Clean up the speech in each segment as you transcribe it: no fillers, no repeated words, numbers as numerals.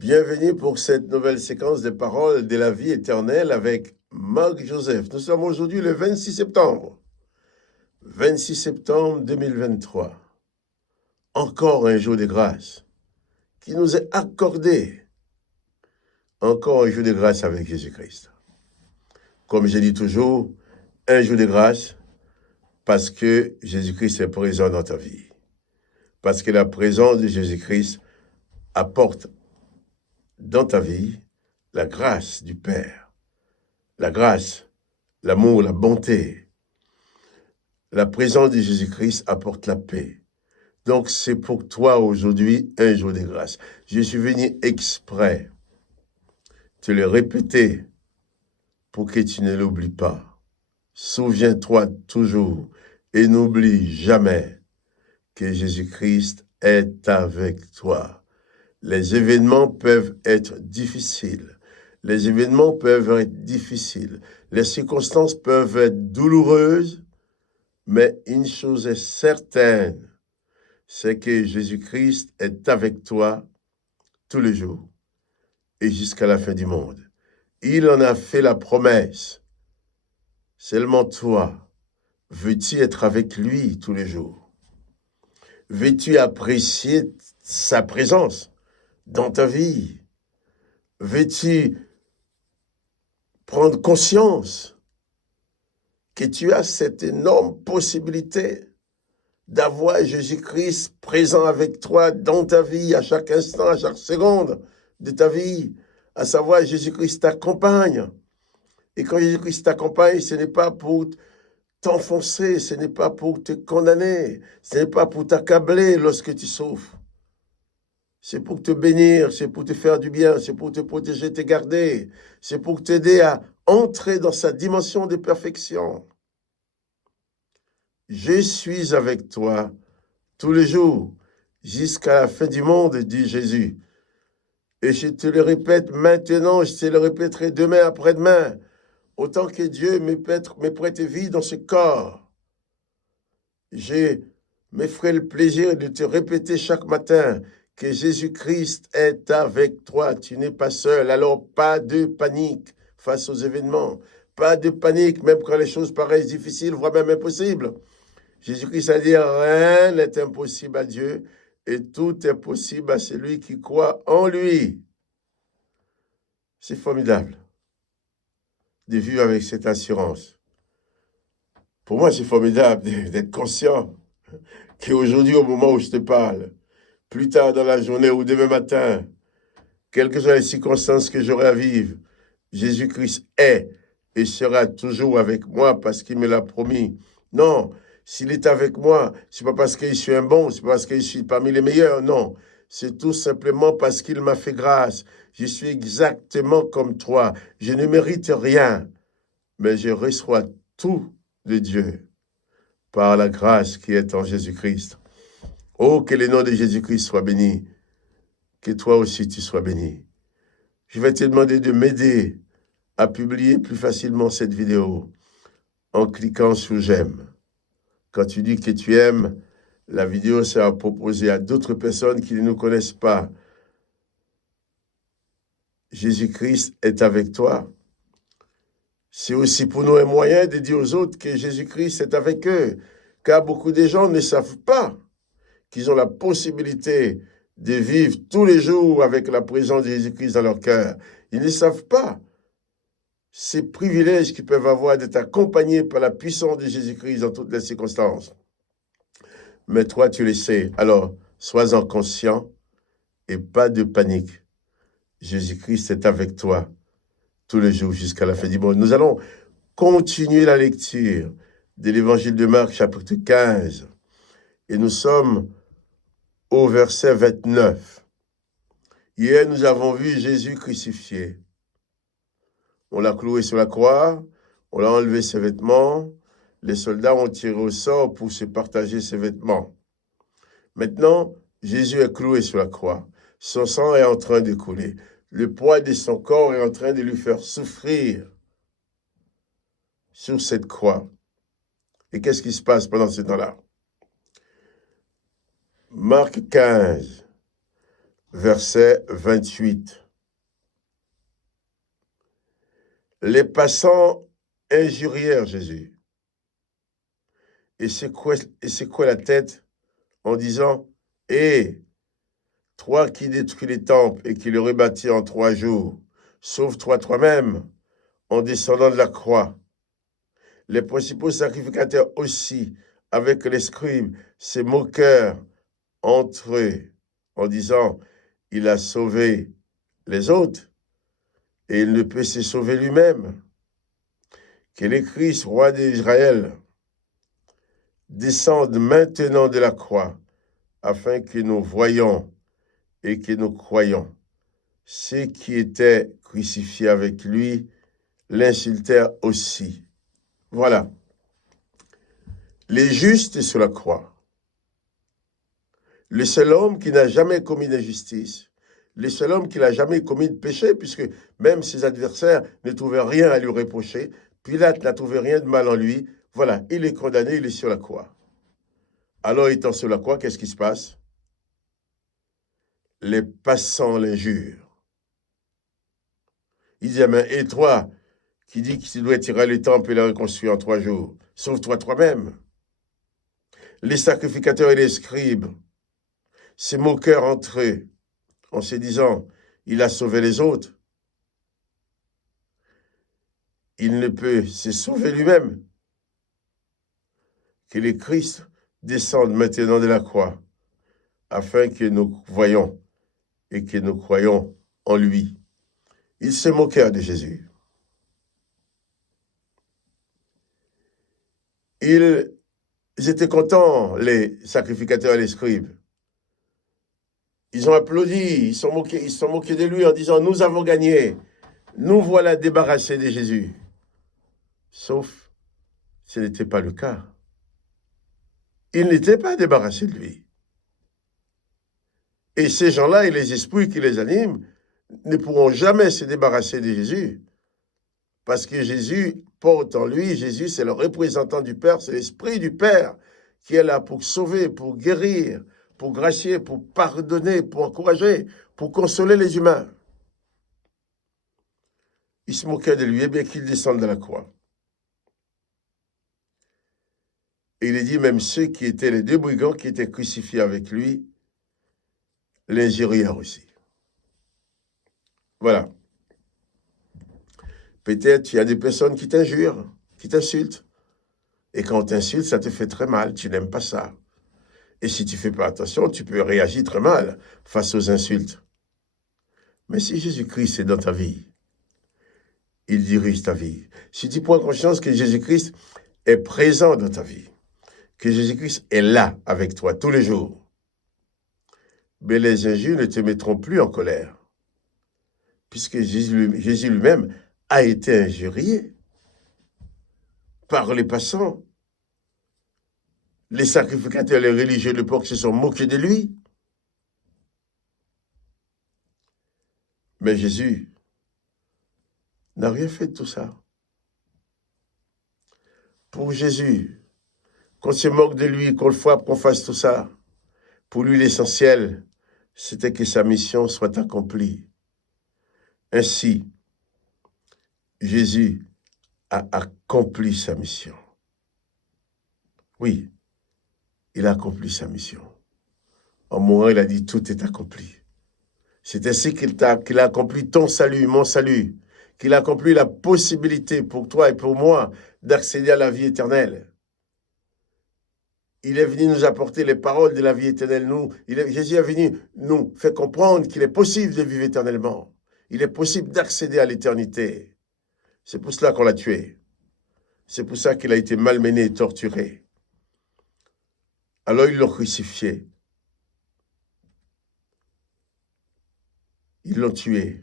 Bienvenue pour cette nouvelle séquence des paroles de la vie éternelle avec Marc Joseph. Nous sommes aujourd'hui le 26 septembre. 26 septembre 2023. Encore un jour de grâce qui nous est accordé. Encore un jour de grâce avec Jésus-Christ. Comme je dis toujours, un jour de grâce parce que Jésus-Christ est présent dans ta vie. Parce que la présence de Jésus-Christ apporte dans ta vie la grâce du Père. La grâce, l'amour, la bonté. La présence de Jésus-Christ apporte la paix. Donc, c'est pour toi aujourd'hui un jour de grâce. Je suis venu exprès te le répéter pour que tu ne l'oublies pas. Souviens-toi toujours et n'oublie jamais que Jésus-Christ est avec toi. Les événements peuvent être difficiles. Les événements peuvent être difficiles. Les circonstances peuvent être douloureuses. Mais une chose est certaine, c'est que Jésus-Christ est avec toi tous les jours et jusqu'à la fin du monde. Il en a fait la promesse. Seulement toi, veux-tu être avec lui tous les jours? Veux-tu apprécier sa présence dans ta vie? Veux-tu prendre conscience que tu as cette énorme possibilité d'avoir Jésus-Christ présent avec toi dans ta vie, à chaque instant, à chaque seconde de ta vie, à savoir Jésus-Christ t'accompagne. Et quand Jésus-Christ t'accompagne, ce n'est pas pour t'enfoncer, ce n'est pas pour te condamner, ce n'est pas pour t'accabler lorsque tu souffres. C'est pour te bénir, c'est pour te faire du bien, c'est pour te protéger, te garder, c'est pour t'aider à entrer dans sa dimension de perfection. Je suis avec toi tous les jours, jusqu'à la fin du monde, dit Jésus. Et je te le répète maintenant, je te le répéterai demain après-demain, autant que Dieu me prête vie dans ce corps. Je me ferai le plaisir de te répéter chaque matin que Jésus-Christ est avec toi, tu n'es pas seul. Alors pas de panique face aux événements, pas de panique même quand les choses paraissent difficiles, voire même impossibles. Jésus-Christ a dit, rien n'est impossible à Dieu et tout est possible à celui qui croit en lui. C'est formidable de vivre avec cette assurance. Pour moi, c'est formidable d'être conscient qu'aujourd'hui, au moment où je te parle, plus tard dans la journée ou demain matin, quelles que soient les circonstances que j'aurai à vivre, Jésus-Christ est et sera toujours avec moi parce qu'il me l'a promis. Non, s'il est avec moi, c'est pas parce que je suis un bon, c'est pas parce que je suis parmi les meilleurs, non. C'est tout simplement parce qu'il m'a fait grâce. Je suis exactement comme toi. Je ne mérite rien, mais je reçois tout de Dieu par la grâce qui est en Jésus-Christ. Oh, que le nom de Jésus-Christ soit béni, que toi aussi tu sois béni. Je vais te demander de m'aider à publier plus facilement cette vidéo en cliquant sur j'aime. Quand tu dis que tu aimes, la vidéo sera proposée à d'autres personnes qui ne nous connaissent pas. Jésus-Christ est avec toi. C'est aussi pour nous un moyen de dire aux autres que Jésus-Christ est avec eux, car beaucoup de gens ne savent pas qu'ils ont la possibilité de vivre tous les jours avec la présence de Jésus-Christ dans leur cœur. Ils ne savent pas ces privilèges qu'ils peuvent avoir d'être accompagnés par la puissance de Jésus-Christ dans toutes les circonstances. Mais toi, tu le sais. Alors, sois-en conscient et pas de panique. Jésus-Christ est avec toi tous les jours jusqu'à la fin du monde. Nous allons continuer la lecture de l'évangile de Marc, chapitre 15. Et nous sommes au verset 29. Hier, nous avons vu Jésus crucifié. On l'a cloué sur la croix, on l'a enlevé ses vêtements, les soldats ont tiré au sort pour se partager ses vêtements. Maintenant, Jésus est cloué sur la croix. Son sang est en train de couler. Le poids de son corps est en train de lui faire souffrir sur cette croix. Et qu'est-ce qui se passe pendant ce temps-là? Marc 15, verset 28. Les passants injurièrent Jésus et secouaient la tête en disant, « Hé, toi qui détruis les temples et qui le rebâtis en 3 jours, sauve-toi toi-même en descendant de la croix. » Les principaux sacrificateurs aussi, avec les scribes, se moquèrent entre eux en disant, « Il a sauvé les autres et il ne peut se sauver lui-même. Que le Christ, roi d'Israël, descende maintenant de la croix, afin que nous voyions et que nous croyions. » Ceux qui étaient crucifiés avec lui l'insultèrent aussi. Voilà. Les justes sur la croix. Le seul homme qui n'a jamais commis d'injustice, le seul homme qui n'a jamais commis de péché, puisque même ses adversaires ne trouvaient rien à lui reprocher, Pilate n'a trouvé rien de mal en lui. Voilà, il est condamné, il est sur la croix. Alors, étant sur la croix, qu'est-ce qui se passe? Les passants l'injurent. Il dit, mais et toi, qui dis que tu dois tirer le temple et le reconstruire en 3 jours, sauve-toi toi-même. Les sacrificateurs et les scribes se moquèrent entre eux en se disant, il a sauvé les autres. Il ne peut se sauver lui-même. Que le Christ descende maintenant de la croix, afin que nous voyions et que nous croyons en lui. Ils se moquèrent de Jésus. Ils étaient contents, les sacrificateurs et les scribes. Ils ont applaudi, ils se sont moqués de lui en disant, nous avons gagné, nous voilà débarrassés de Jésus. Sauf, ce n'était pas le cas. Ils n'étaient pas débarrassés de lui. Et ces gens-là et les esprits qui les animent ne pourront jamais se débarrasser de Jésus. Parce que Jésus porte en lui, Jésus c'est le représentant du Père, c'est l'Esprit du Père qui est là pour sauver, pour guérir, pour gracier, pour pardonner, pour encourager, pour consoler les humains. Il se moquait de lui, et bien qu'il descende de la croix. Et il est dit, même ceux qui étaient les 2 brigands qui étaient crucifiés avec lui, l'injurièrent aussi. Voilà. Peut-être il y a des personnes qui t'injurent, qui t'insultent. Et quand on t'insulte, ça te fait très mal, tu n'aimes pas ça. Et si tu ne fais pas attention, tu peux réagir très mal face aux insultes. Mais si Jésus-Christ est dans ta vie, il dirige ta vie. Si tu prends conscience que Jésus-Christ est présent dans ta vie, que Jésus-Christ est là avec toi tous les jours, mais les injures ne te mettront plus en colère, puisque Jésus lui-même a été injurié par les passants. Les sacrificateurs, les religieux de l'époque se sont moqués de lui. Mais Jésus n'a rien fait de tout ça. Pour Jésus, qu'on se moque de lui, qu'on le frappe, qu'on fasse tout ça, pour lui l'essentiel, c'était que sa mission soit accomplie. Ainsi, Jésus a accompli sa mission. Oui, il a accompli sa mission. En mourant, il a dit, tout est accompli. C'est ainsi qu'il a accompli ton salut, mon salut, qu'il a accompli la possibilité pour toi et pour moi d'accéder à la vie éternelle. Il est venu nous apporter les paroles de la vie éternelle. Jésus est venu nous faire comprendre qu'il est possible de vivre éternellement. Il est possible d'accéder à l'éternité. C'est pour cela qu'on l'a tué. C'est pour ça qu'il a été malmené et torturé. Alors ils l'ont crucifié. Ils l'ont tué.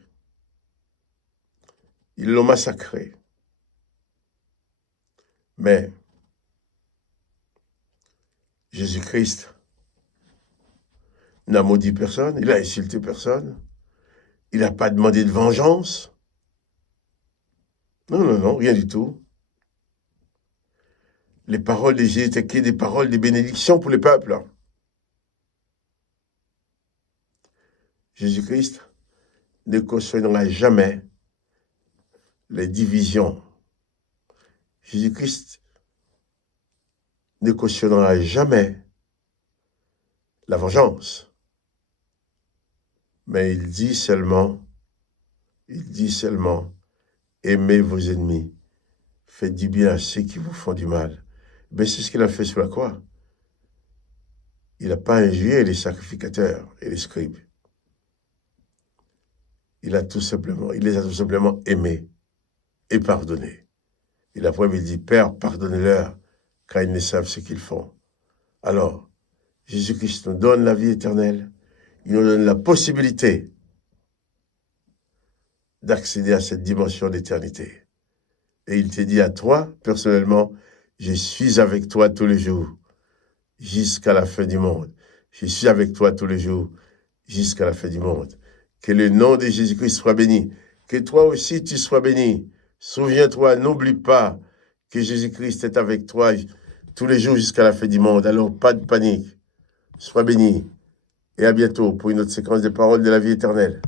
Ils l'ont massacré. Mais Jésus-Christ n'a maudit personne, il n'a insulté personne, il n'a pas demandé de vengeance. Non, non, non, rien du tout. Les paroles de Jésus étaient que des paroles de bénédiction pour le peuple. Jésus-Christ ne cautionnera jamais les divisions. Jésus-Christ ne cautionnera jamais la vengeance. Mais il dit seulement, aimez vos ennemis, faites du bien à ceux qui vous font du mal. Mais c'est ce qu'il a fait sur la croix. Il n'a pas injurié les sacrificateurs et les scribes. Il les a tout simplement aimés et pardonnés. Et la preuve, il dit, Père, pardonnez-leur, car ils ne savent ce qu'ils font. Alors, Jésus-Christ nous donne la vie éternelle. Il nous donne la possibilité d'accéder à cette dimension d'éternité. Et il te dit à toi, personnellement, je suis avec toi tous les jours, jusqu'à la fin du monde. Je suis avec toi tous les jours, jusqu'à la fin du monde. Que le nom de Jésus-Christ soit béni. Que toi aussi tu sois béni. Souviens-toi, n'oublie pas que Jésus-Christ est avec toi tous les jours jusqu'à la fin du monde. Alors, pas de panique. Sois béni. Et à bientôt pour une autre séquence des paroles de la vie éternelle.